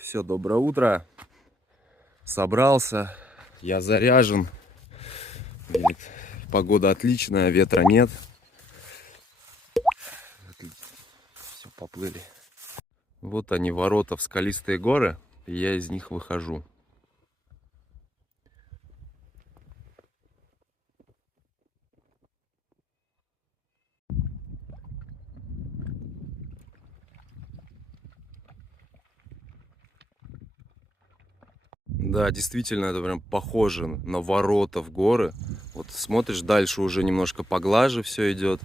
Все, доброе утро. Собрался, я заряжен. Погода отличная, ветра нет. Все, поплыли. Вот они, ворота в скалистые горы, и я из них выхожу. Да, действительно, это прям похоже на ворота в горы. Вот смотришь, дальше уже немножко поглаже все идет.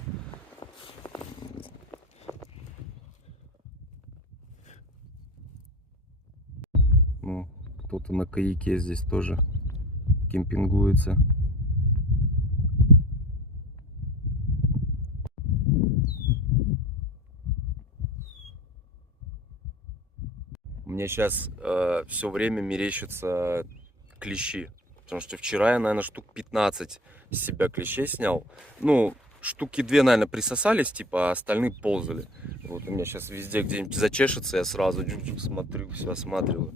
Ну, кто-то на каяке здесь тоже кемпингуется. Мне сейчас все время мерещатся клещи. Потому что вчера я, наверное, штук 15 из себя клещей снял. Ну, штуки 2, наверное, присосались, типа, а остальные ползали. Вот у меня сейчас везде где-нибудь зачешется, я сразу смотрю, все осматриваю.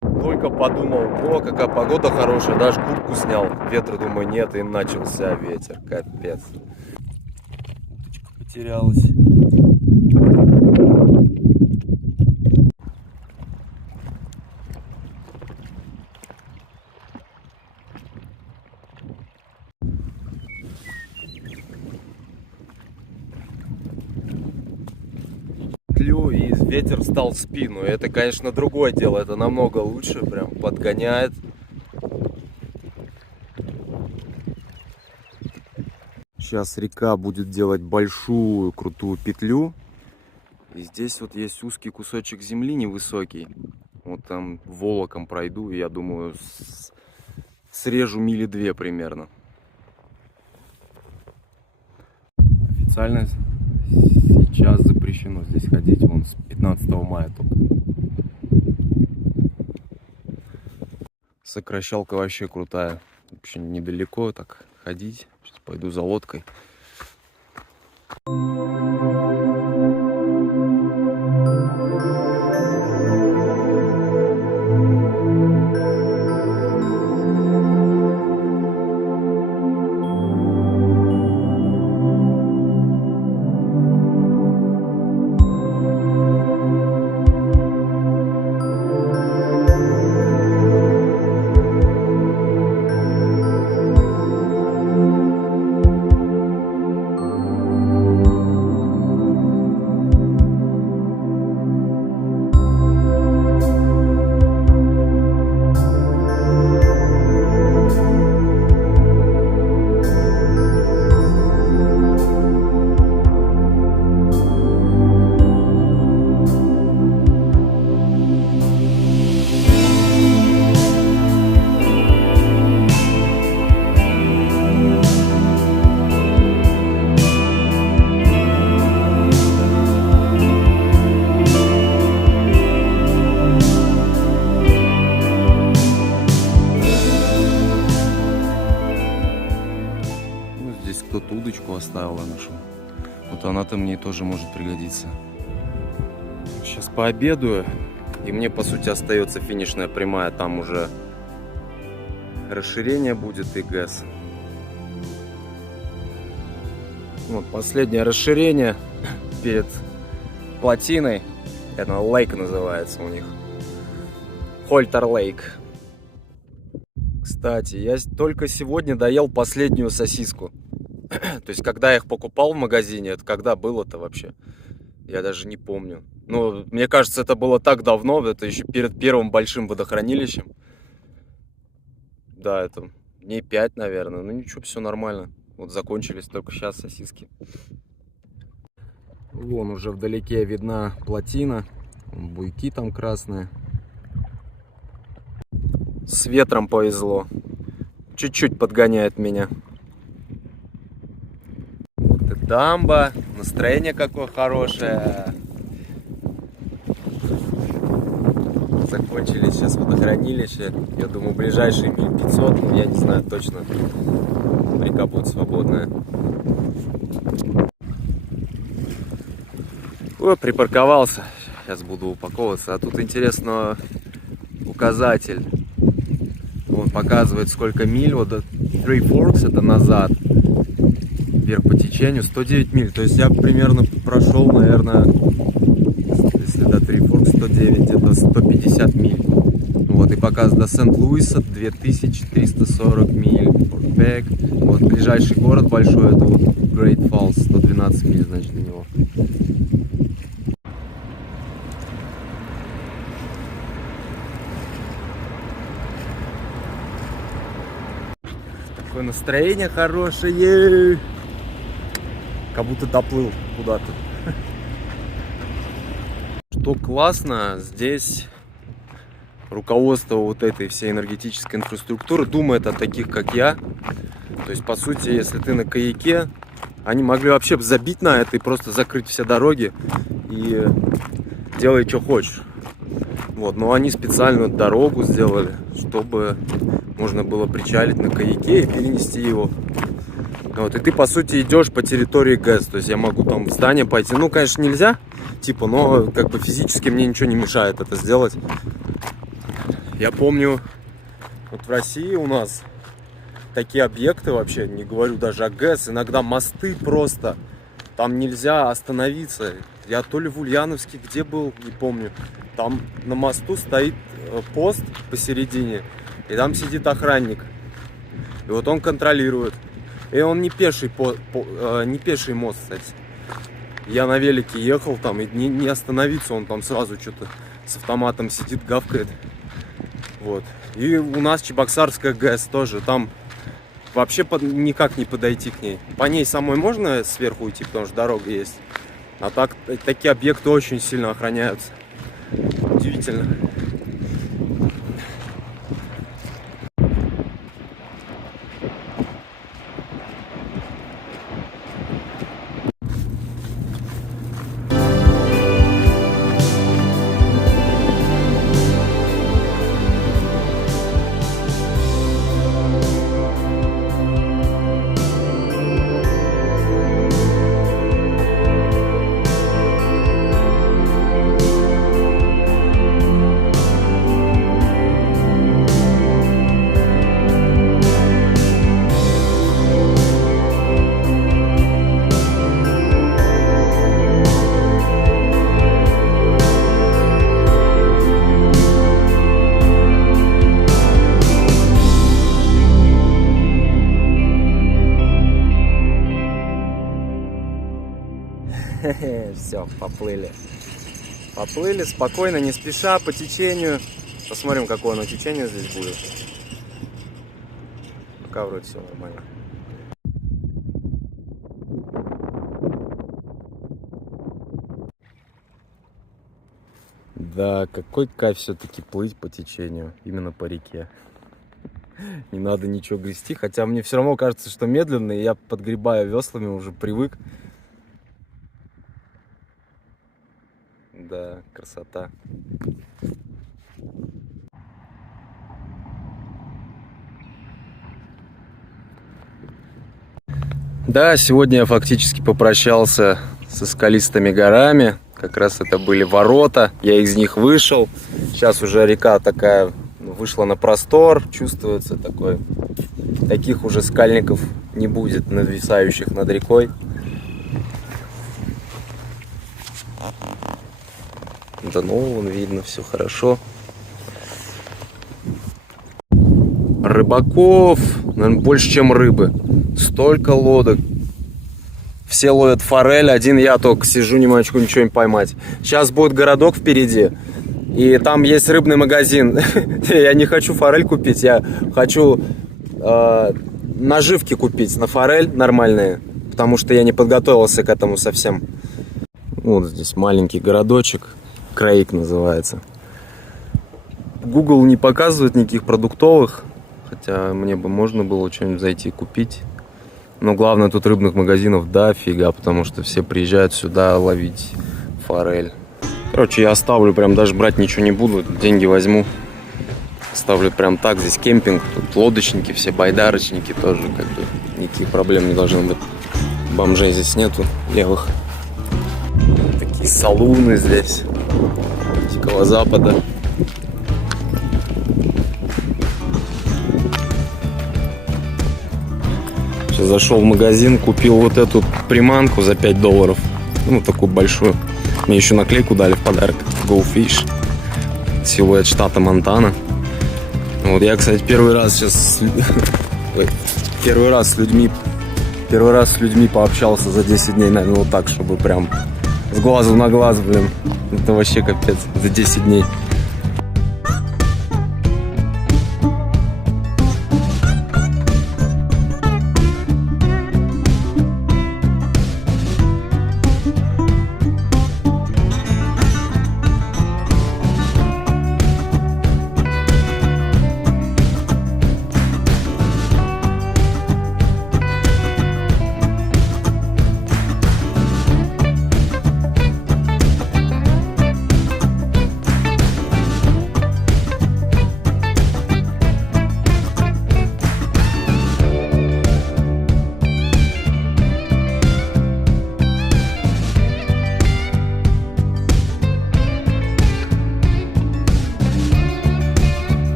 Только подумал, о, какая погода хорошая, даже куртку снял. Ветра, думаю, нет, и начался ветер. Капец. Уточка потерялась. И ветер встал в спину. Это, конечно, другое дело. Это намного лучше. Прям подгоняет. Сейчас река будет делать большую крутую петлю. И здесь вот есть узкий кусочек земли невысокий. Вот там волоком пройду. И я думаю, срежу мили 2 примерно. Официально сейчас запрещено здесь ходить, вон с 15 мая только. Сокращалка вообще крутая. Вообще недалеко так ходить. Сейчас пойду за лодкой. Кто-то удочку оставил, я нашел. Вот она-то мне тоже может пригодиться. Сейчас пообедаю. И мне, по сути, остается финишная прямая. Там уже расширение будет и ГЭС. Вот последнее расширение перед плотиной. Это лейк называется у них. Хольтер лейк. Кстати, я только сегодня доел последнюю сосиску. То есть, когда я их покупал в магазине, это когда было-то вообще? Я даже не помню. Ну, мне кажется, это было так давно, это еще перед первым большим водохранилищем. Да, это дней 5, наверное. Ну ничего, все нормально. Вот закончились только сейчас сосиски. Вон уже вдалеке видна плотина. Буйки там красные. С ветром повезло. Чуть-чуть подгоняет меня. Дамба, настроение какое хорошее. Закончили сейчас водохранилище. Я думаю, ближайшие миль 500, но я не знаю точно. Река будет свободная. О, припарковался. Сейчас буду упаковываться. А тут интересно указатель. Он показывает сколько миль. Вот Three Forks это назад. Вверх по течению 109 миль. То есть я примерно прошел, наверное, если до Three Forks 109, где-то 150 миль. Вот, и показывает до Сент-Луиса 2340 миль. Fort Peck. Вот ближайший город большой, это вот Great Falls, 112 миль, значит, до него. Такое настроение хорошее. Как будто доплыл куда-то. Что классно, здесь руководство вот этой всей энергетической инфраструктуры думает о таких, как я. То есть, по сути, если ты на каяке, они могли вообще забить на это и просто закрыть все дороги и делай, что хочешь. Вот, но они специальную дорогу сделали, чтобы можно было причалить на каяке и перенести его. Вот, и ты, по сути, идешь по территории ГЭС. То есть я могу там в здание пойти. Ну, конечно, нельзя, типа, но как бы физически мне ничего не мешает это сделать. Я помню, вот в России у нас такие объекты вообще, не говорю даже о ГЭС, иногда мосты просто, там нельзя остановиться. Я то ли в Ульяновске, где был, не помню, там на мосту стоит пост посередине, и там сидит охранник. И вот он контролирует. И он не пеший, не пеший мост, кстати. Я на велике ехал там, и не остановиться, он там сразу что-то с автоматом сидит, гавкает. Вот. И у нас Чебоксарская ГЭС тоже, там вообще никак не подойти к ней. По ней самой можно сверху уйти, потому что дорога есть. А так, такие объекты очень сильно охраняются. Удивительно. Все, поплыли. Поплыли спокойно, не спеша, по течению. Посмотрим, какое оно течение здесь будет. Пока вроде все нормально. Да, какой кайф все-таки плыть по течению, именно по реке. Не надо ничего грести, хотя мне все равно кажется, что медленно, и я подгребаю веслами, уже привык. Да, красота. Да, сегодня я фактически попрощался со скалистыми горами. Как раз это были ворота. Я из них вышел. Сейчас уже река такая вышла на простор. Чувствуется такой. Таких уже скальников не будет, нависающих над рекой. Да ну, вон видно, все хорошо. Рыбаков, наверное, больше, чем рыбы. Столько лодок. Все ловят форель, один я только сижу, не могу ничего не поймать. Сейчас будет городок впереди, и там есть рыбный магазин. Я не хочу форель купить, я хочу наживки купить на форель нормальные, потому что я не подготовился к этому совсем. Вот здесь маленький городочек. Крейг называется. Google не показывает никаких продуктовых, хотя мне бы можно было что-нибудь зайти купить. Но главное, тут рыбных магазинов дофига, потому что все приезжают сюда ловить форель. Короче, я оставлю, прям даже брать ничего не буду, деньги возьму. Оставлю прям так, здесь кемпинг, тут лодочники, все байдарочники тоже, как бы никаких проблем не должно быть. Бомжей здесь нету, левых. Такие салуны здесь. Дикого Запада. Сейчас зашел в магазин, купил вот эту приманку за $5. Ну, такую большую. Мне еще наклейку дали в подарок. Go Fish. Силуэт штата Монтана. Вот я, кстати, первый раз с людьми пообщался за 10 дней, наверное, вот так, чтобы прям с глазу на глаз, блин. Это вообще капец, за 10 дней.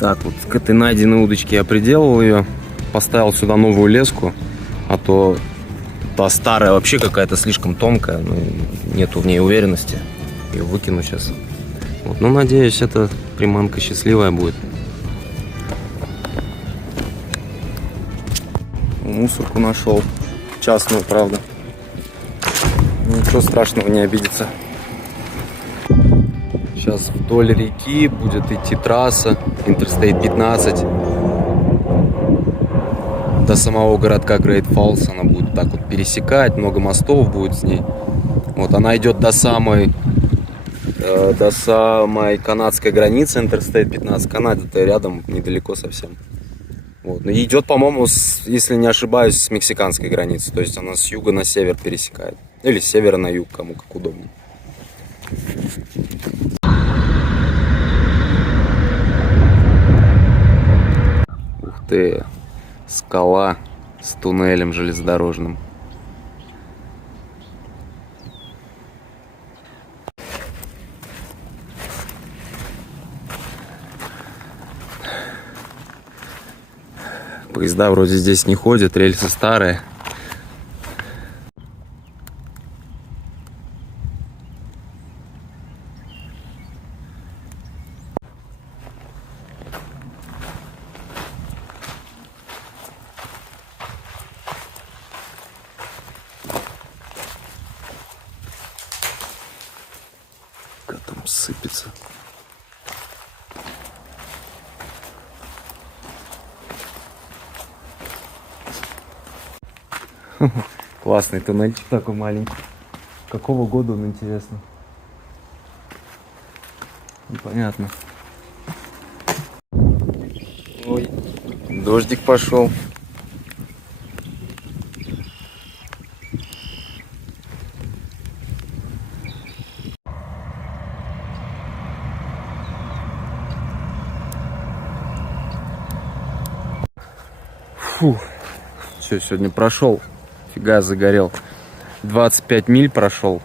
Так, вот к этой найденной удочке я приделал ее, поставил сюда новую леску, а то та старая вообще какая-то слишком тонкая, ну, нету в ней уверенности. Ее выкину сейчас. Вот, ну, надеюсь, эта приманка счастливая будет. Мусорку нашел, частную, правда. Ничего страшного, не обидеться. Сейчас вдоль реки будет идти трасса Interstate 15 до самого городка Great Falls. Она будет так вот пересекать, много мостов будет с ней. Вот она идет до самой канадской границы. Interstate 15. Канада-то рядом, недалеко совсем. Вот. И идет, по-моему, если не ошибаюсь, с мексиканской границы. То есть она с юга на север пересекает. Или с севера на юг, кому как удобно. Скала с туннелем железнодорожным. Поезда вроде здесь не ходят, рельсы старые. Там сыпется. Классный туннельчик такой маленький. Какого года он, интересно? Непонятно. Ой, дождик пошел. Фу, все, сегодня прошел, фига загорел, 25 миль прошел,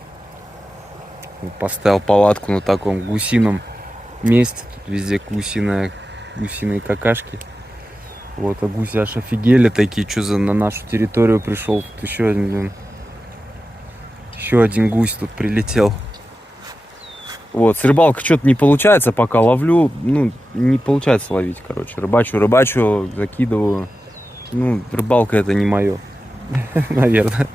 поставил палатку на таком гусином месте, тут везде гусиные какашки, вот, а гуси аж офигели такие, что за на нашу территорию пришел, тут еще один гусь тут прилетел. Вот, с рыбалкой что-то не получается, пока ловлю, ну, не получается ловить, короче, рыбачу, закидываю. Ну, рыбалка это не мое, наверное.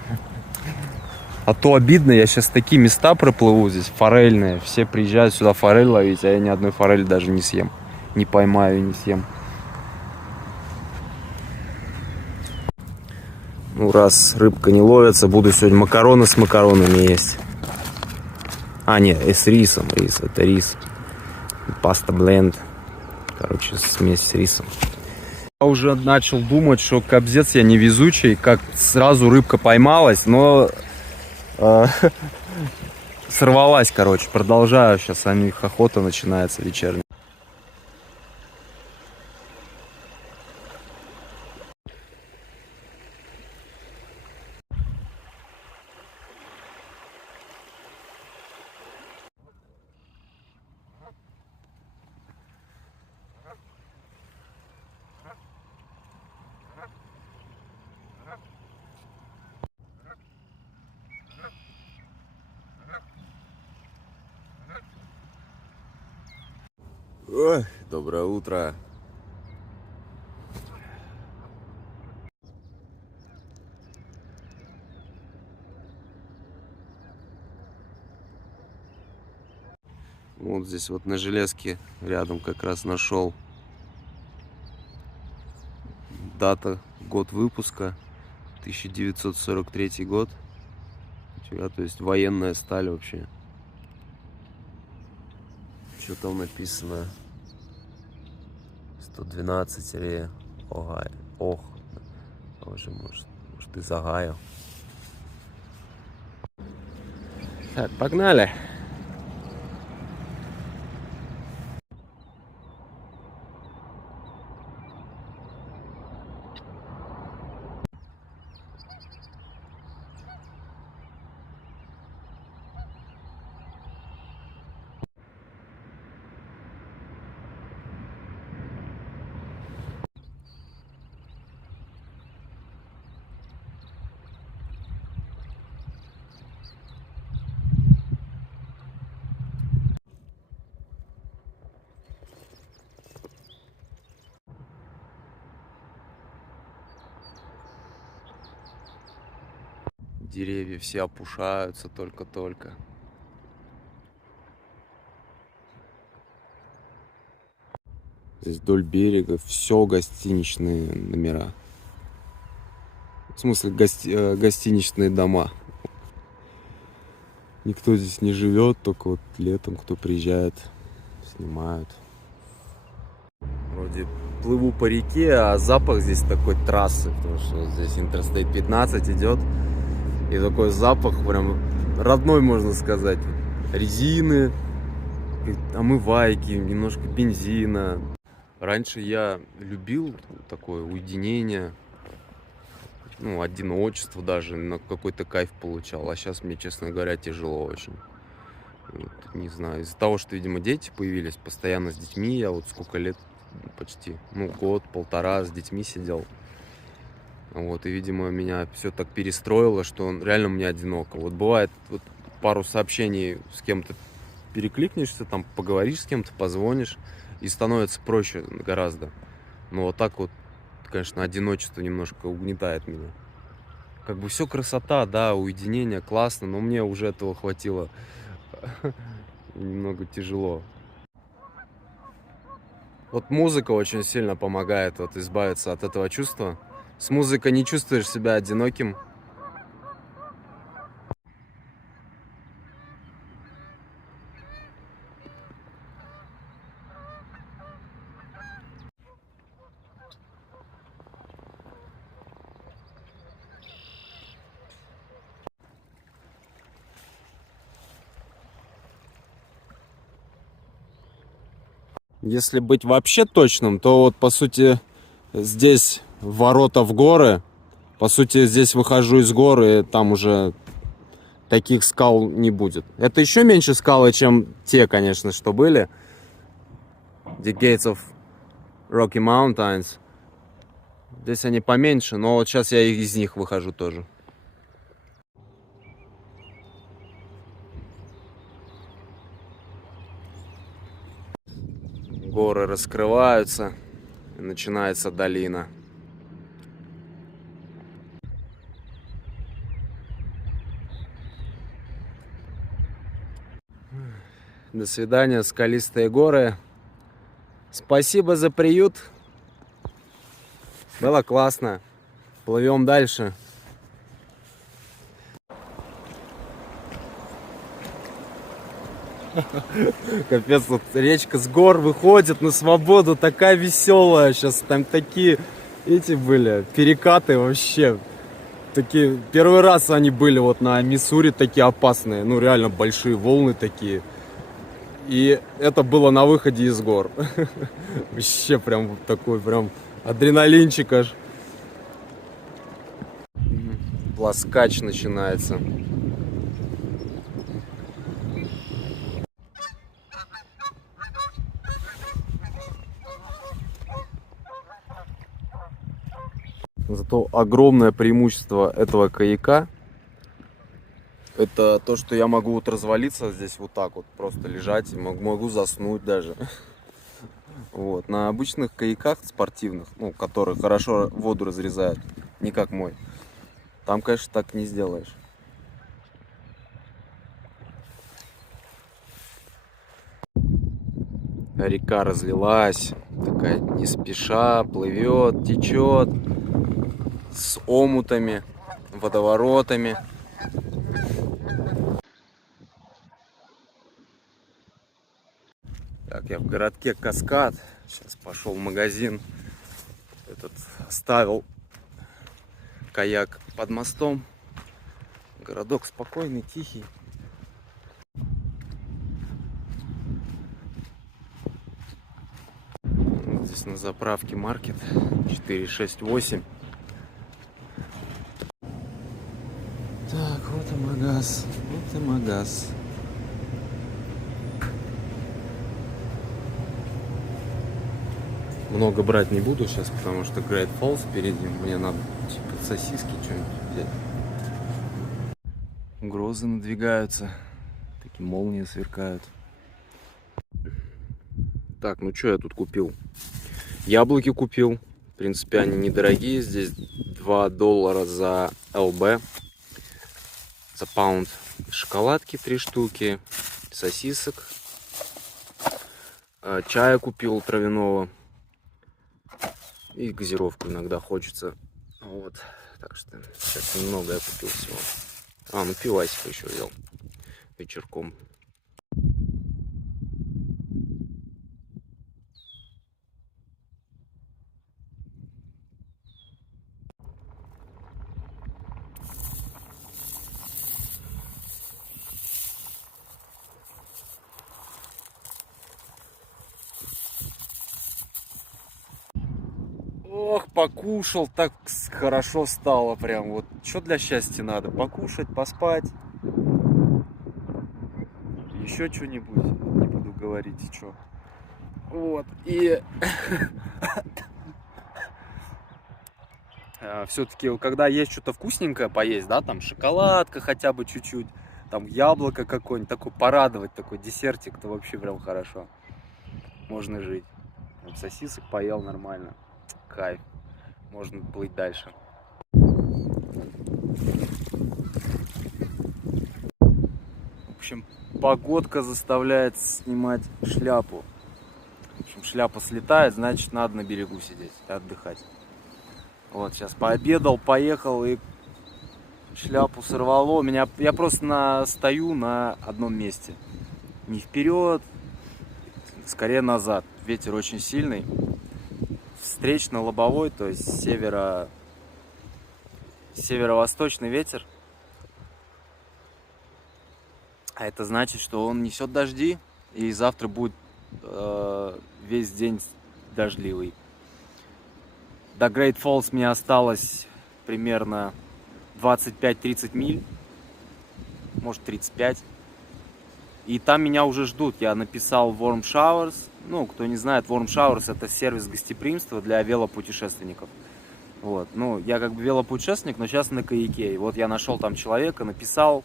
А то обидно, я сейчас такие места проплыву здесь, форельные. Все приезжают сюда форель ловить, а я ни одной форели даже не съем. Не поймаю и не съем. Ну, раз рыбка не ловится, буду сегодня макароны с макаронами есть. А, нет, с рисом, это рис. Паста бленд. Короче, смесь с рисом. Я уже начал думать, что капздец я невезучий, как сразу рыбка поймалась, но сорвалась, короче. Продолжаю, сейчас у них охота начинается вечерняя. Ой, доброе утро. Вот здесь вот на железке рядом как раз нашел дата, год выпуска, 1943 год. То есть военная сталь вообще. Что там написано? 112 или Огай. Ох, уже может из Огайо. Так, погнали. Деревья все опушаются только-только. Здесь вдоль берега все гостиничные номера. В смысле гостиничные дома. Никто здесь не живет, только вот летом кто приезжает, снимают. Вроде плыву по реке, а запах здесь такой трассы, потому что здесь Interstate 15 идет. И такой запах прям родной, можно сказать. Резины, омывайки, немножко бензина. Раньше я любил такое уединение, ну, одиночество даже, на какой-то кайф получал. А сейчас мне, честно говоря, тяжело очень. Вот, не знаю, из-за того, что, видимо, дети появились постоянно с детьми. Я вот сколько лет, почти, ну, год-полтора с детьми сидел. Вот, и, видимо, меня все так перестроило, что реально мне одиноко. Вот бывает, вот пару сообщений с кем-то перекликнешься, там поговоришь с кем-то, позвонишь, и становится проще гораздо. Но вот так вот, конечно, одиночество немножко угнетает меня. Как бы все красота, да, уединение, классно, но мне уже этого хватило. Немного тяжело. Вот музыка очень сильно помогает вот избавиться от этого чувства. С музыкой не чувствуешь себя одиноким. Если быть вообще точным, то вот по сути здесь ворота в горы. По сути здесь выхожу из горы, и там уже таких скал не будет. Это еще меньше скалы, чем те, конечно, что были. The Gates of Rocky Mountains. Здесь они поменьше, но вот сейчас я из них выхожу тоже. Горы раскрываются, и начинается долина. До свидания, скалистые горы. Спасибо за приют. Было классно. Плывем дальше. Капец, вот речка с гор выходит на свободу, такая веселая. Сейчас там такие эти были перекаты вообще. Такие, первый раз они были вот на Миссури, такие опасные, ну реально большие волны такие. И это было на выходе из гор. Вообще прям вот такой прям адреналинчик аж. Плоскач начинается. Зато огромное преимущество этого каяка — это то, что я могу вот развалиться здесь вот так вот, просто лежать, и могу заснуть даже. Вот. На обычных каяках спортивных, ну, которые хорошо воду разрезают, не как мой, там, конечно, так не сделаешь. Река разлилась, такая не спеша, плывет, течет, с омутами, водоворотами. Так, я в городке Каскад. Сейчас пошел в магазин. Этот оставил каяк под мостом. Городок спокойный, тихий. Вот здесь на заправке маркет 468. Так, вот и магаз. Вот и магаз. Много брать не буду сейчас, потому что Great Falls впереди. Мне надо типа сосиски что-нибудь взять. Грозы надвигаются. Такие молнии сверкают. Так, ну что я тут купил? Яблоки купил. В принципе, они недорогие. Здесь $2 за ЛБ. За паунд. Шоколадки 3 штуки. Сосисок. Чая купил травяного. И газировку иногда хочется. Вот. Так что сейчас немного я купил всего. Ну пивасика еще взял. Вечерком. Ох, покушал, так хорошо стало прям. Вот что для счастья надо? Покушать, поспать. Еще что-нибудь. Не буду говорить, что. Вот. И все-таки, когда есть что-то вкусненькое поесть, да, там шоколадка хотя бы чуть-чуть, там яблоко какое-нибудь, такой порадовать, такой десертик, то вообще прям хорошо. Можно жить. Вот сосисок поел нормально. Кайф. Можно плыть дальше. В общем, погодка заставляет снимать шляпу. В общем, шляпа слетает, значит, надо на берегу сидеть, отдыхать. Вот, сейчас пообедал, поехал и шляпу сорвало. Я просто стою на одном месте. Не вперед, скорее назад. Ветер очень сильный. Встречно-лобовой, то есть северо-восточный ветер. А это значит, что он несет дожди, и завтра будет весь день дождливый. До Great Falls мне осталось примерно 25-30 миль, может 35. И там меня уже ждут. Я написал Warm Showers. Ну, кто не знает, Warm Showers — это сервис гостеприимства для велопутешественников. Вот. Ну, я как бы велопутешественник, но сейчас на каяке. И вот я нашел там человека, написал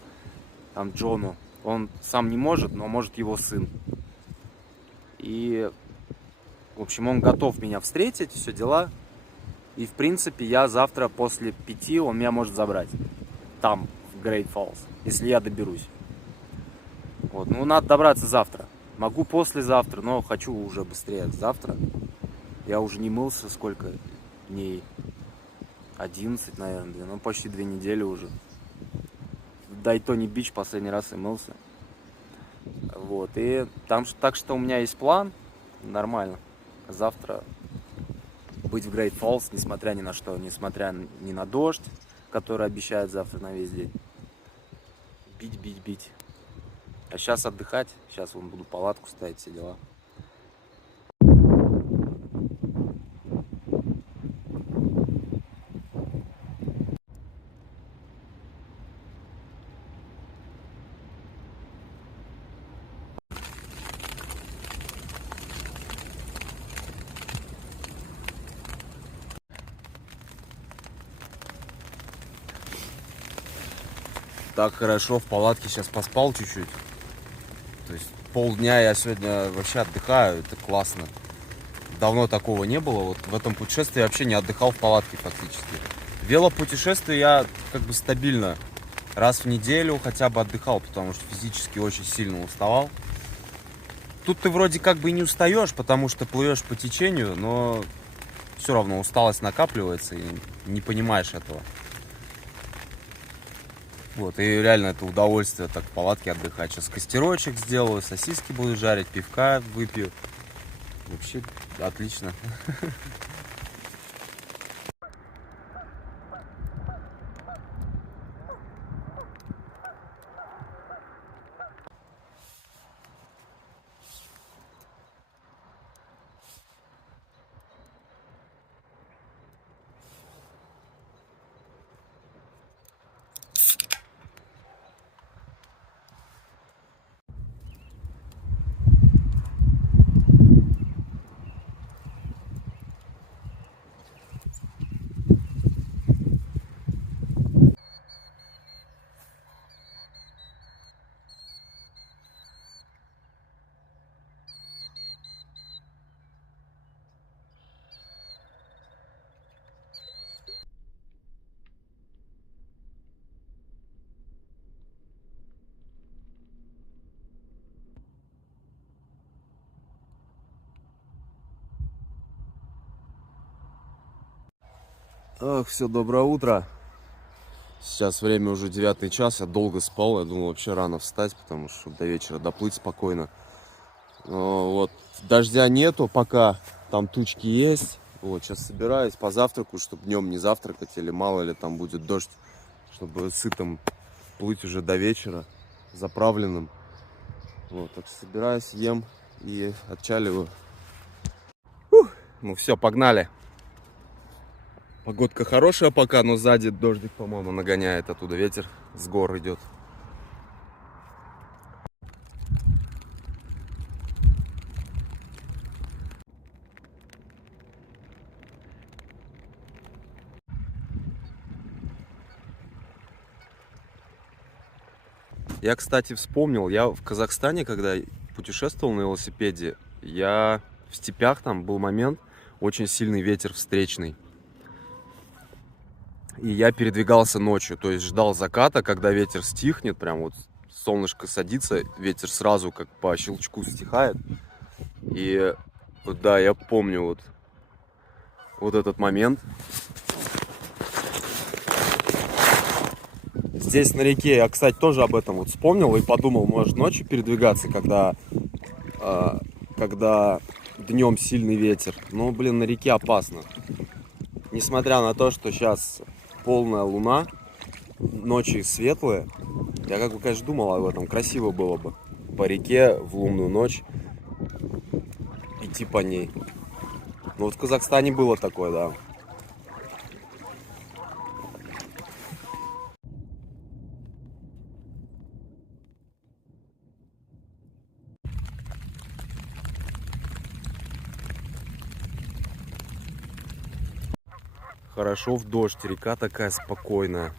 там Джону. Он сам не может, но может его сын. И, в общем, он готов меня встретить, все дела. И, в принципе, я завтра после 5 он меня может забрать. Там, в Great Falls, если я доберусь. Вот, ну, надо добраться завтра. Могу послезавтра, но хочу уже быстрее завтра. Я уже не мылся сколько дней? 11, наверное, ну, почти 2 недели уже. В Дайтоне-Бич последний раз и мылся. Вот, и там, так что у меня есть план. Нормально. Завтра быть в Great Falls, несмотря ни на что. Несмотря ни на дождь, который обещают завтра на весь день. Бить. А сейчас отдыхать. Сейчас вон буду палатку ставить, все дела. Так хорошо в палатке сейчас поспал чуть-чуть. То есть полдня я сегодня вообще отдыхаю, это классно. давно такого не было. Вот в этом путешествии я вообще не отдыхал в палатке фактически. Велопутешествие я как бы стабильно раз в неделю хотя бы отдыхал, потому что физически очень сильно уставал. Тут ты вроде как бы и не устаешь, потому что плывешь по течению, но все равно усталость накапливается и не понимаешь этого. Вот, и реально это удовольствие так в палатке отдыхать. Сейчас костерочек сделаю, сосиски буду жарить, пивка выпью. Вообще отлично. Ах, все, доброе утро. Сейчас время уже 9 час, я долго спал, я думал вообще рано встать, потому что до вечера доплыть спокойно. Вот, дождя нету пока, там тучки есть. Вот, сейчас собираюсь позавтракаю, чтобы днем не завтракать, или мало ли там будет дождь, чтобы сытым плыть уже до вечера, заправленным. Вот, так собираюсь, ем и отчаливаю. Ну все, погнали. Погодка хорошая пока, но сзади дождик, по-моему, нагоняет, оттуда ветер с гор идет. Я, кстати, вспомнил, я в Казахстане, когда путешествовал на велосипеде, я в степях, там был момент, очень сильный ветер встречный. И я передвигался ночью, то есть ждал заката, когда ветер стихнет, прям вот солнышко садится, ветер сразу как по щелчку стихает. И вот, да, я помню вот этот момент. Здесь на реке, я, кстати, тоже об этом вот вспомнил и подумал, может ночью передвигаться, когда днем сильный ветер. Но, блин, на реке опасно. Несмотря на то, что сейчас полная луна, ночи светлые, я как бы, конечно, думал об этом, красиво было бы по реке в лунную ночь идти по ней. Ну вот в Казахстане было такое, да. Хорошо в дождь, река такая спокойная.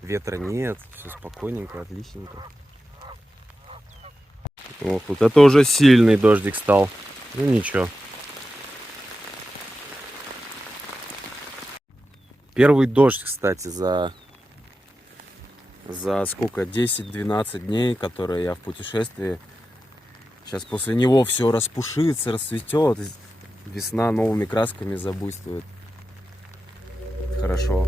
Ветра нет, все спокойненько, отличненько. Ох, вот это уже сильный дождик стал. Ну ничего. Первый дождь, кстати, за сколько, 10-12 дней, которые я в путешествии. Сейчас после него все распушится, расцветет. Весна новыми красками забуйствует. Хорошо.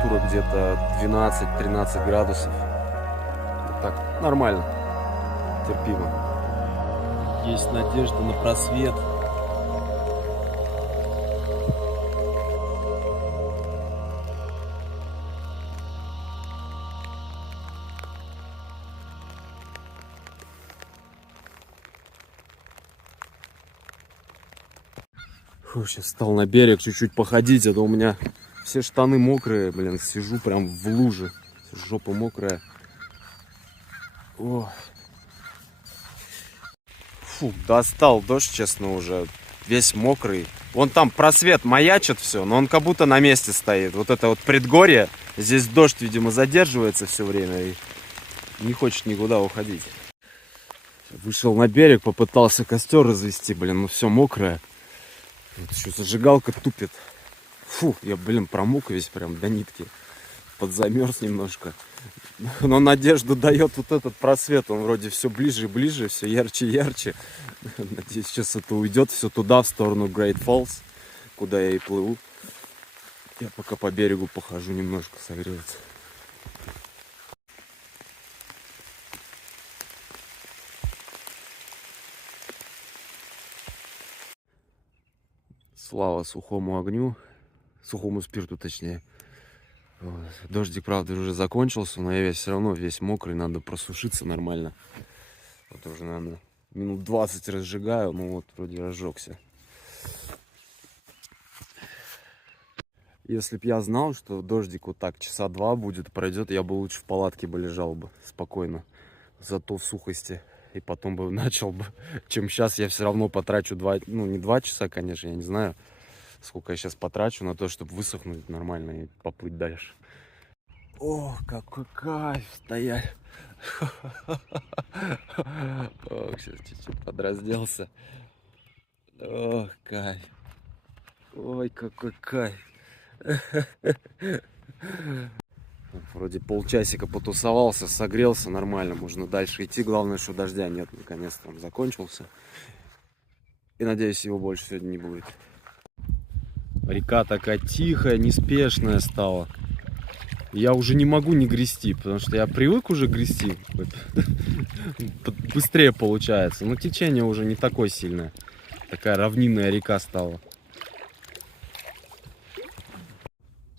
температура где-то 12-13 градусов. Вот так, нормально, терпимо. Есть надежда на просвет. Фу, сейчас встал на берег чуть-чуть походить, а то у меня все штаны мокрые, блин, сижу прям в луже, жопа мокрая. О. Фу, достал дождь, честно, уже весь мокрый. Вон там просвет маячит все, но он как будто на месте стоит. Вот это вот предгорье, здесь дождь, видимо, задерживается все время и не хочет никуда уходить. Вышел на берег, попытался костер развести, блин, ну все мокрое. Вот еще зажигалка тупит. Фу, я, блин, промок весь прям до нитки. Подзамерз немножко. Но надежду дает вот этот просвет. Он вроде все ближе и ближе, все ярче и ярче. Надеюсь, сейчас это уйдет все туда, в сторону Great Falls, куда я и плыву. Я пока по берегу похожу немножко, согреться. Слава сухому огню, сухому спирту точнее. Вот. Дождик, правда, уже закончился, но я весь все равно весь мокрый, надо просушиться нормально. Вот уже, наверное, минут 20 разжигаю, ну вот вроде разжегся. Если б я знал, что дождик вот так часа 2 будет, пройдет, я бы лучше в палатке бы лежал бы спокойно, зато в сухости. И потом бы начал бы, чем сейчас я все равно потрачу 2, ну не 2 часа, конечно, я не знаю, сколько я сейчас потрачу на то, чтобы высохнуть нормально и поплыть дальше. О, какой кайф стоять. Ох, сейчас чуть-чуть подразделся. Ох, кайф. Ой, какой кайф. Вроде полчасика потусовался, согрелся нормально, можно дальше идти. Главное, что дождя нет, наконец-то он закончился. И надеюсь, его больше сегодня не будет. Река такая тихая, неспешная стала. Я уже не могу не грести, потому что я привык уже грести. Быстрее получается, но течение уже не такое сильное. Такая равнинная река стала.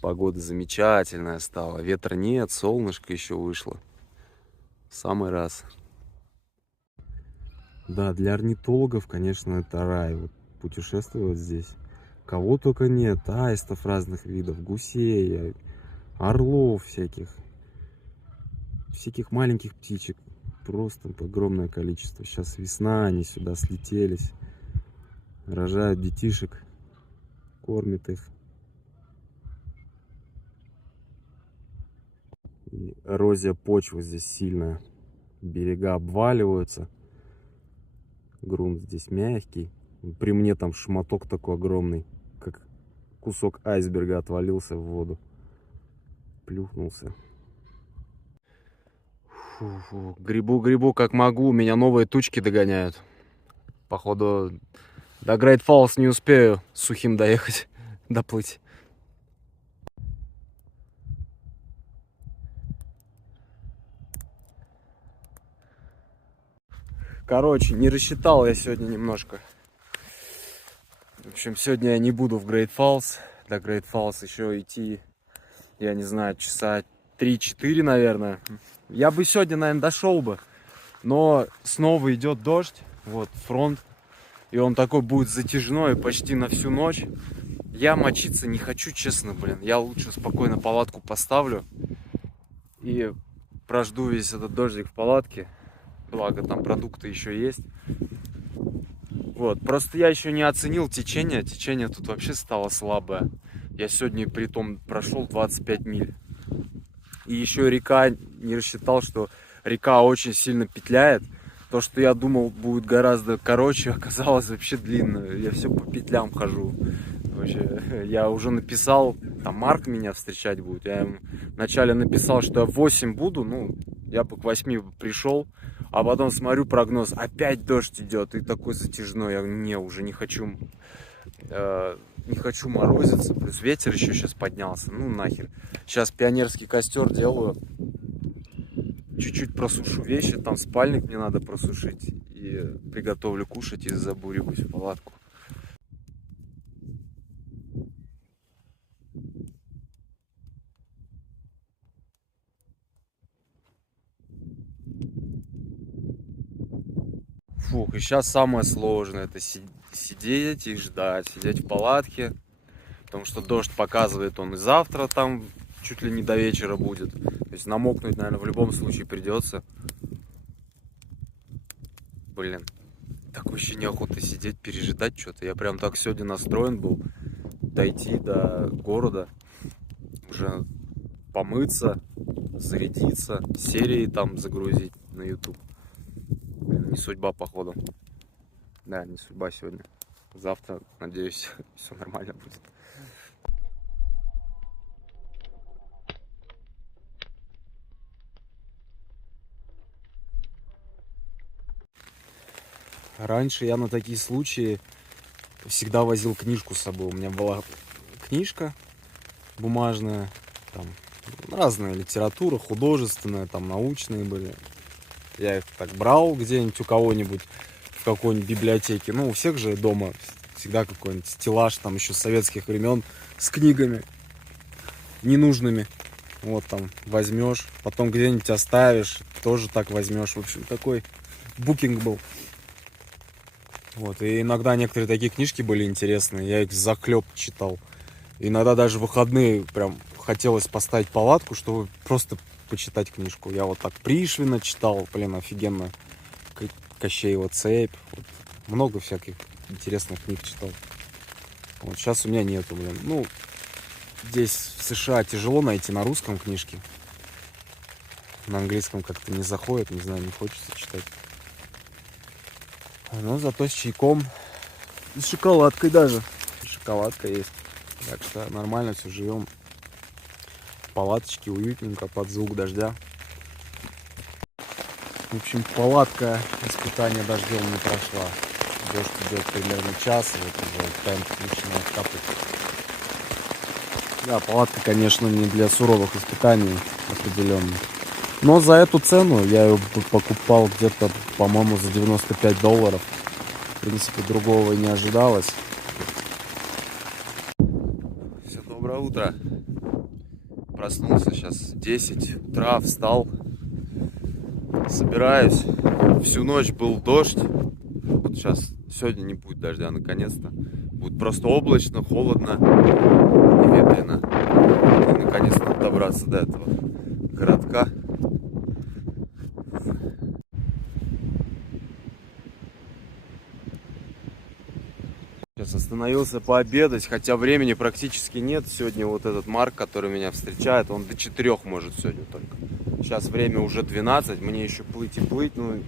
Погода замечательная стала. Ветра нет, солнышко еще вышло. В самый раз. Да, для орнитологов, конечно, это рай. Вот путешествовать здесь. Кого только нет. Аистов разных видов, гусей, орлов всяких. Всяких маленьких птичек. Просто огромное количество. Сейчас весна, они сюда слетелись. Рожают детишек. Кормят их. И эрозия почвы здесь сильная. Берега обваливаются. Грунт здесь мягкий. При мне там шматок такой огромный, как кусок айсберга, отвалился в воду. Плюхнулся. Фу-фу. Грибу как могу. Меня новые тучки догоняют. Походу до Great Falls не успею сухим доехать, доплыть. Короче, не рассчитал я сегодня немножко. В общем, сегодня я не буду в Great Falls. До Great Falls еще идти, я не знаю, часа 3-4, наверное. Я бы сегодня, наверное, дошел бы. Но снова идет дождь. Вот, фронт. И он такой будет затяжной почти на всю ночь. Я мочиться не хочу, честно, блин. Я лучше спокойно палатку поставлю. И прожду весь этот дождик в палатке. Благо там продукты еще есть. Вот, просто я еще не оценил течение. Течение тут вообще стало слабое. Я сегодня притом прошел 25 миль. И еще река, не рассчитал, что река очень сильно петляет. То, что я думал будет гораздо короче, оказалось вообще длинно. Я все по петлям хожу. Вообще, я уже написал, там Марк меня встречать будет. Я ему вначале написал, что я в 8 буду, ну, я бы к 8 пришел. А потом смотрю прогноз, опять дождь идет, и такой затяжной. Я говорю, не, уже не хочу Не хочу морозиться, плюс ветер еще сейчас поднялся, ну нахер. Сейчас пионерский костер делаю, чуть-чуть просушу вещи, там спальник мне надо просушить, и приготовлю кушать и забуриваюсь в палатку. Фух, и сейчас самое сложное — это сидеть и ждать, сидеть в палатке, потому что дождь показывает, он и завтра там чуть ли не до вечера будет. То есть намокнуть, наверное, в любом случае придется. Блин, так вообще неохота сидеть, пережидать что-то. Я прям так сегодня настроен был дойти до города, уже помыться, зарядиться, серии там загрузить на YouTube. Блин, не судьба, походу. Да, не судьба сегодня. Завтра, надеюсь, все нормально будет. Раньше я на такие случаи всегда возил книжку с собой. У меня была книжка бумажная, там разная литература, художественная, там научные были. Я их так брал где-нибудь у кого-нибудь в какой-нибудь библиотеке. Ну, у всех же дома всегда какой-нибудь стеллаж, там еще с советских времен, с книгами ненужными. Вот там возьмешь, потом где-нибудь оставишь, тоже так возьмешь. В общем, такой букинг был. Вот, и иногда некоторые такие книжки были интересные, я их взахлеб читал. Иногда даже в выходные прям хотелось поставить палатку, чтобы просто почитать книжку. Я вот так Пришвина читал, блин, офигенно. Кощеева цепь. Вот. Много всяких интересных книг читал. Вот сейчас у меня нету, блин. Ну, здесь в США тяжело найти на русском книжки. На английском как-то не заходит, не знаю, не хочется читать. Но зато с чайком и с шоколадкой даже. Шоколадка есть. Так что нормально все, живем в палаточке, уютненько, под звук дождя. В общем, палатка испытания дождем не прошла. Дождь идет примерно час, и вот уже темп начинает капать. Да, палатка, конечно, не для суровых испытаний определенно. Но за эту цену я ее покупал где-то, по-моему, за $95. В принципе, другого и не ожидалось. Все, доброе утро. Проснулся сейчас 10 утра, встал. Собираюсь. Всю ночь был дождь. Вот сейчас, сегодня не будет дождя, наконец-то. Будет просто облачно, холодно и ветрено. И наконец-то надо добраться до этого городка. Сейчас остановился пообедать, хотя времени практически нет. Сегодня вот этот Марк, который меня встречает, он до 4 может сегодня только. Сейчас время уже 12, мне еще плыть и плыть. Ну,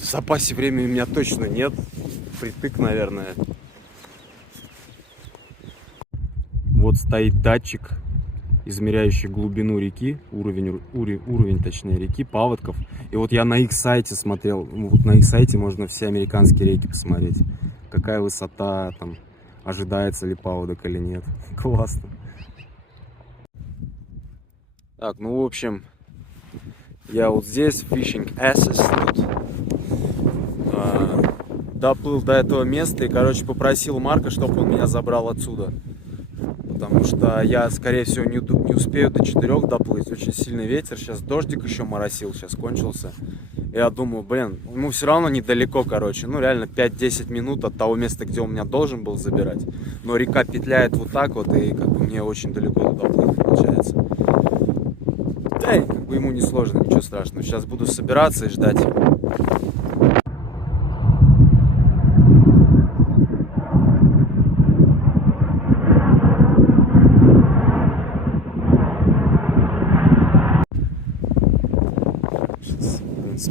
в запасе времени у меня точно нет. Притык, наверное. Вот стоит датчик, измеряющий глубину реки, уровень точнее реки, паводков. И вот я на их сайте смотрел, вот на их сайте можно все американские реки посмотреть. Какая высота, там, ожидается ли паводок или нет. Классно. Так, ну в общем, я вот здесь, Fishing Asses, доплыл до этого места и, короче, попросил Марка, чтобы он меня забрал отсюда. Потому что я, скорее всего, не успею до 4 доплыть. Очень сильный ветер. Сейчас дождик еще моросил, сейчас кончился. Я думаю, блин, ему все равно недалеко, короче. Ну, реально 5-10 минут от того места, где он меня должен был забирать. Но река петляет вот так вот, и как бы мне очень далеко туда плыть получается. Да, и как бы ему не сложно, ничего страшного. Сейчас буду собираться и ждать его.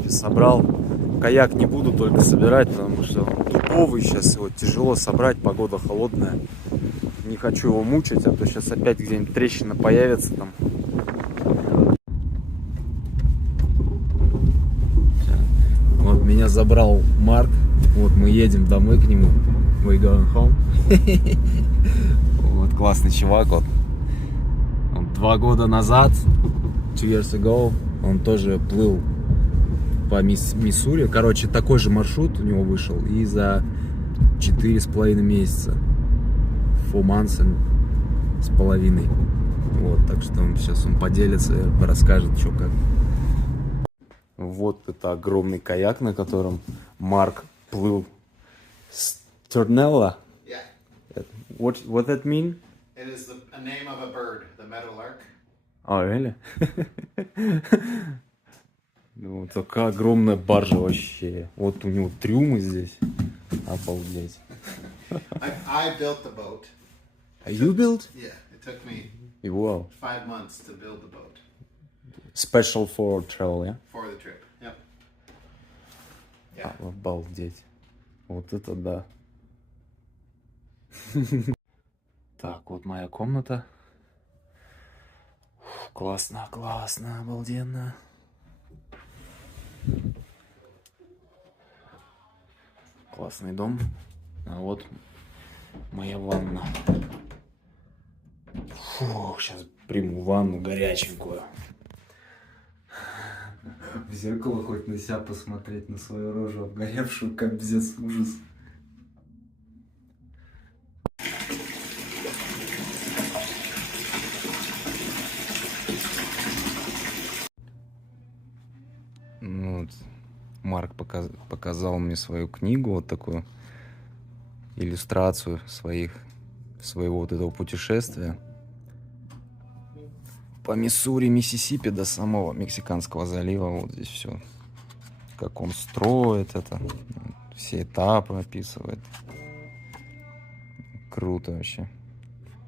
Собрал. Каяк не буду только собирать, потому что он дубовый, сейчас его тяжело собрать, погода холодная. Не хочу его мучить, а то сейчас опять где-нибудь трещина появится там. Вот меня забрал Марк. Вот мы едем домой к нему. We going home. Вот классный чувак. Вот. Он 2 года назад, 2 years ago, он тоже плыл по Миссури. Короче, такой же маршрут у него вышел. И за 4,5 месяца. 4 months с половиной. Вот, так что сейчас он поделится и расскажет, что как. Вот это огромный каяк, на котором Марк плыл с Торнелла. Yeah. What that mean? It is a name of a bird, the meadowlark. Oh, really? Ну, такая огромная баржа вообще. Вот у него трюмы здесь. Обалдеть. I built the boat. You built? Yeah, it took me Wow. 5 months to build the boat Special for travel, yeah? for the trip. Yep. Yeah. Обалдеть. Вот это да. Так, вот моя комната. Классно, классно, обалденно. Классный дом. А вот моя ванна. Фу, сейчас приму ванну горяченькую. В зеркало хоть на себя посмотреть, на свою рожу обгоревшую, как пиздец, ужас. Ну, вот Марк показал мне свою книгу, вот такую иллюстрацию своего вот этого путешествия по Миссури, Миссисипи до самого Мексиканского залива. Вот здесь все, как он строит это, все этапы описывает. Круто вообще.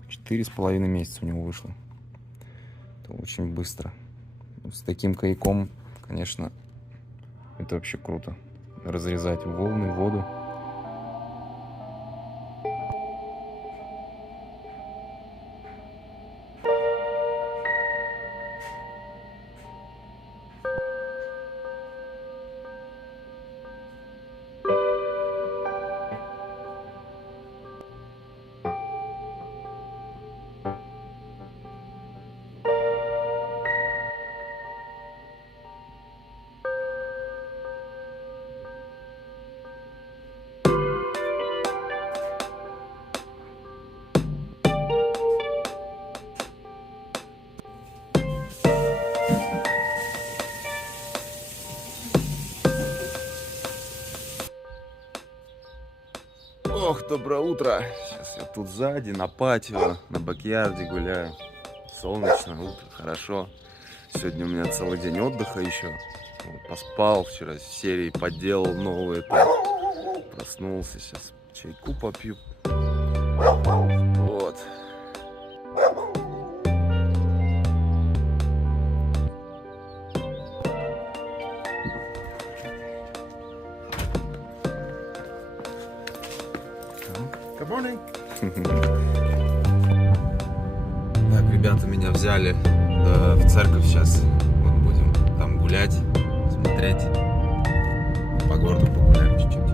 4,5 месяца у него вышло. Это очень быстро. С таким каяком, конечно, это вообще круто. Разрезать волны, воду. Ох, доброе утро. Сейчас я тут сзади, на патио, на бэк-ярде гуляю. Солнечно, утро, хорошо. Сегодня у меня целый день отдыха еще. Вот, поспал вчера, серии поделал новые. Там. Проснулся, сейчас чайку попью. Вот. Good morning. Так, ребята меня взяли в церковь сейчас. Вот будем там гулять, смотреть. По городу погуляем чуть-чуть.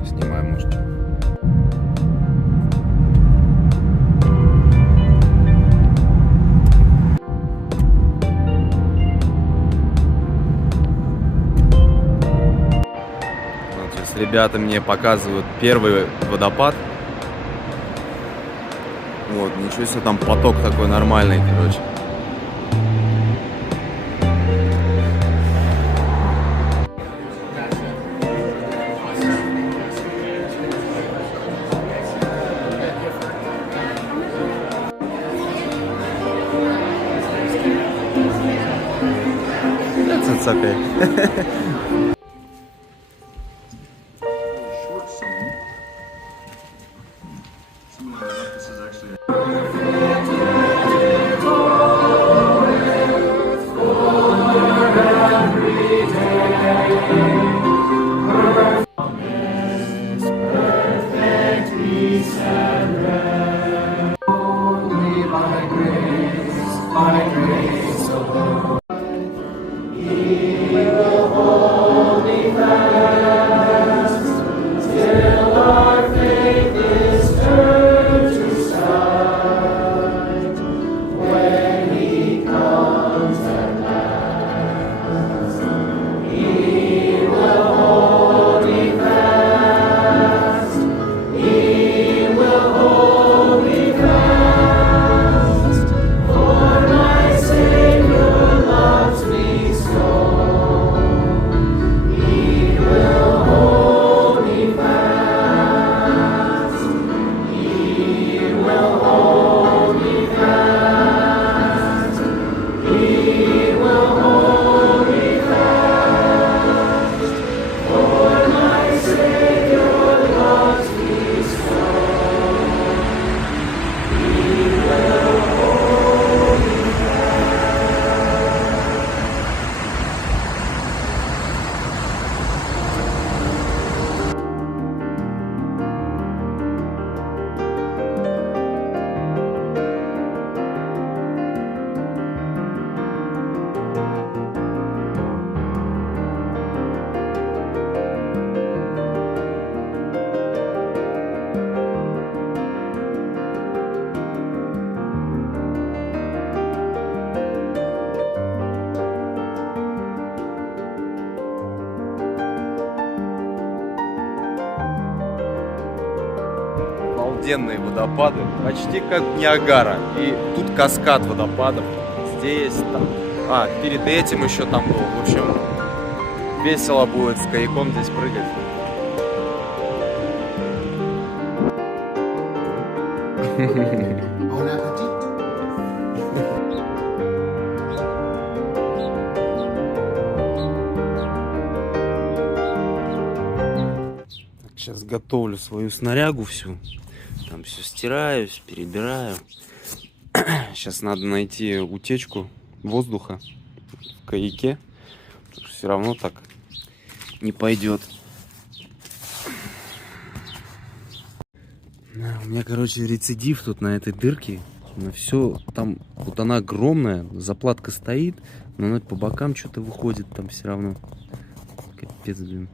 Поснимаем, может, что. Вот сейчас ребята мне показывают первый водопад. Вот, ничего себе, там поток такой нормальный, короче. It's okay. обалденные водопады, почти как Ниагара. И тут каскад водопадов. Здесь, там. А, перед этим еще там был. В общем, весело будет с каяком здесь прыгать. Bon appetit. Сейчас готовлю свою снарягу всю. Там все стираю, всё перебираю. Сейчас надо найти утечку воздуха в каяке. Все равно так не пойдет. У меня, короче, рецидив тут на этой дырке. На все там, вот она огромная, заплатка стоит, но она по бокам что-то выходит там все равно. Капец, блин.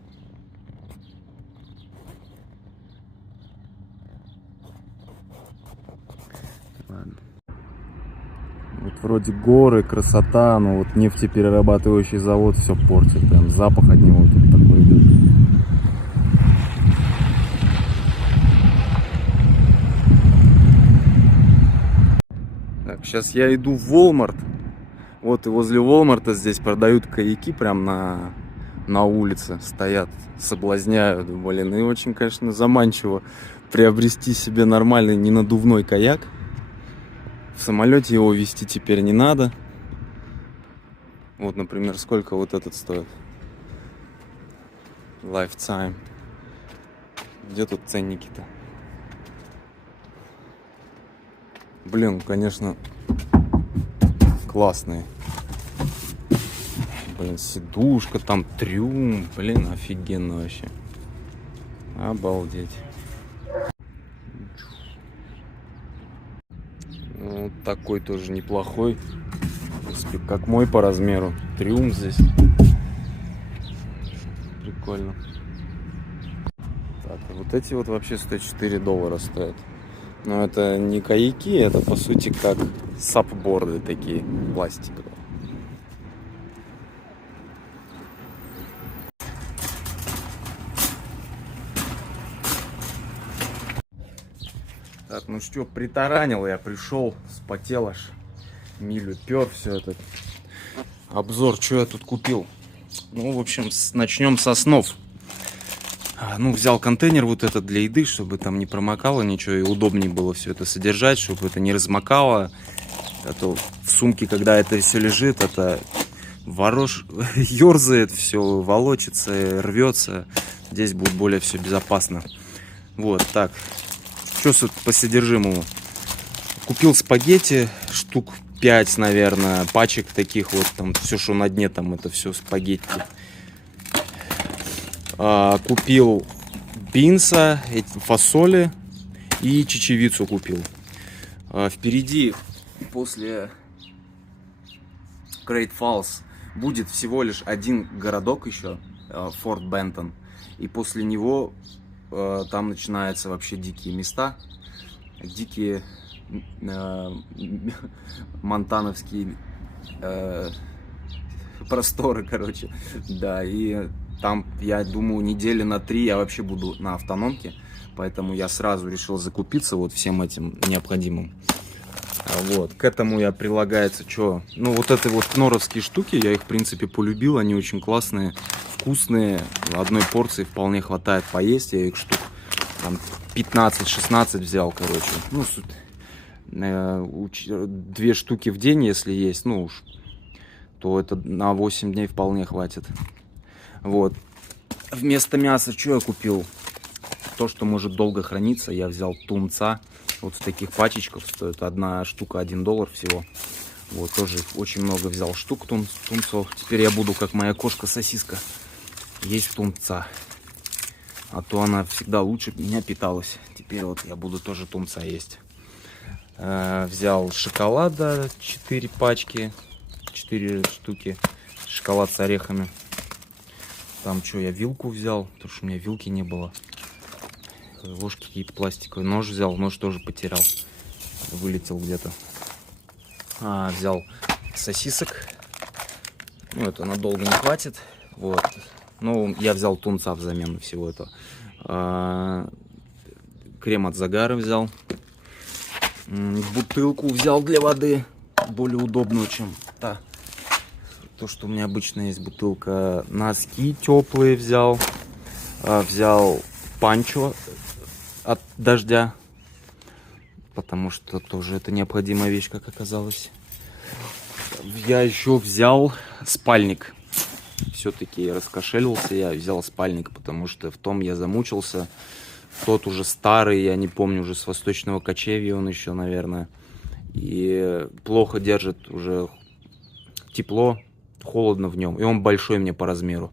Ладно. Вот вроде горы, красота, но вот нефтеперерабатывающий завод все портит. Прям запах от него тут такой идет. Так, сейчас я иду в Walmart. Вот и возле Walmart здесь продают каяки прям на улице. Стоят, соблазняют. Блин, и очень, конечно, заманчиво приобрести себе нормальный ненадувной каяк. В самолете его везти теперь не надо. Вот, например, сколько вот этот стоит? Lifetime. Где тут ценники-то? Блин, конечно, классные. Блин, сидушка, там трюм. Блин, офигенно вообще. Обалдеть. Вот такой тоже неплохой. В принципе, как мой по размеру. Трюм здесь. Прикольно. Так, вот эти вот вообще $104 стоят. Но это не каяки, это по сути как сапборды такие, пластиковые. Так, ну что, притаранил я, пришел, вспотел аж, милю пер, все это. Обзор, что я тут купил. Ну, в общем, начнем со снов. Ну, взял контейнер вот этот для еды, чтобы там не промокало ничего, и удобнее было все это содержать, чтобы это не размокало. А то в сумке, когда это все лежит, это ерзает, все волочится, рвется. Здесь будет более все безопасно. Вот, так. Что по содержимому? Купил спагетти, штук 5, наверное, пачек таких вот, там все, что на дне, там это все спагетти. Купил бинса, фасоли и чечевицу купил. Впереди, после Great Falls, будет всего лишь один городок еще, Форт Бентон. И после него там начинаются вообще дикие места. Дикие монтановские просторы, короче. Да, и там, я думаю, недели на 3 я вообще буду на автономке. Поэтому я сразу решил закупиться вот всем этим необходимым. Вот, к этому я прилагается что? Ну, вот эти вот кноровские штуки, я их, в принципе, полюбил. Они очень классные, вкусные. Одной порции вполне хватает поесть. Я их штук там 15-16 взял, короче. Ну, 2 штуки в день, если есть, ну уж, то это на 8 дней вполне хватит. Вот. Вместо мяса что я купил? То, что может долго храниться. Я взял тунца. Вот в таких пачечках стоит одна штука $1 всего. Вот, тоже очень много взял штук тунцов. Теперь я буду, как моя кошка-сосиска, есть тунца. А то она всегда лучше меня питалась. Теперь вот я буду тоже тунца есть. Взял шоколада 4 пачки. 4 штуки. Шоколад с орехами. Там что, я вилку взял, потому что у меня вилки не было. Ложки какие-то пластиковые. Нож взял, нож тоже потерял. Вылетел где-то. Взял сосисок. Ну, это надолго не хватит. Вот. Ну, я взял тунца взамен всего этого. крем от загара взял. Бутылку взял для воды, более удобную, чем то, что у меня обычно есть бутылка. Носки теплые взял. Взял панчо от дождя, потому что тоже это необходимая вещь, как оказалось. Я еще взял спальник. Все-таки раскошелился, я взял спальник, потому что в том я замучился. Тот уже старый, я не помню, уже с восточного кочевья он еще, наверное. И плохо держит уже тепло, холодно в нем. И он большой мне по размеру.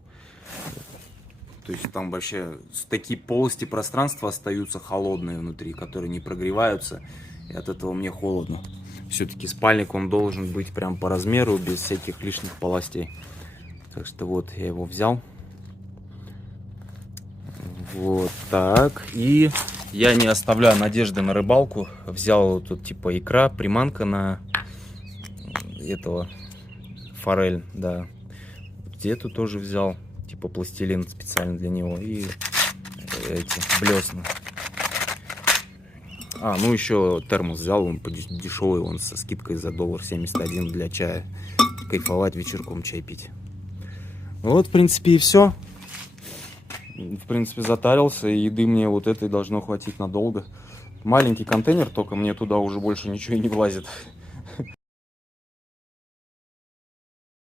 То есть там вообще такие полости пространства остаются холодные внутри, которые не прогреваются. И от этого мне холодно. Все-таки спальник, он должен быть прям по размеру, без всяких лишних полостей. Так что вот, я его взял. Вот так. И я не оставляю надежды на рыбалку. Взял тут типа икра, приманка на этого форель, да. Где-то тоже взял. Типа пластилин специально для него. И эти блесна. Ну еще термос взял, он дешевый, он со скидкой за $1.71 для чая. Кайфовать вечерком, чай пить. Вот, в принципе, и все. В принципе, затарился, и еды мне вот этой должно хватить надолго. Маленький контейнер, только мне туда уже больше ничего и не влазит.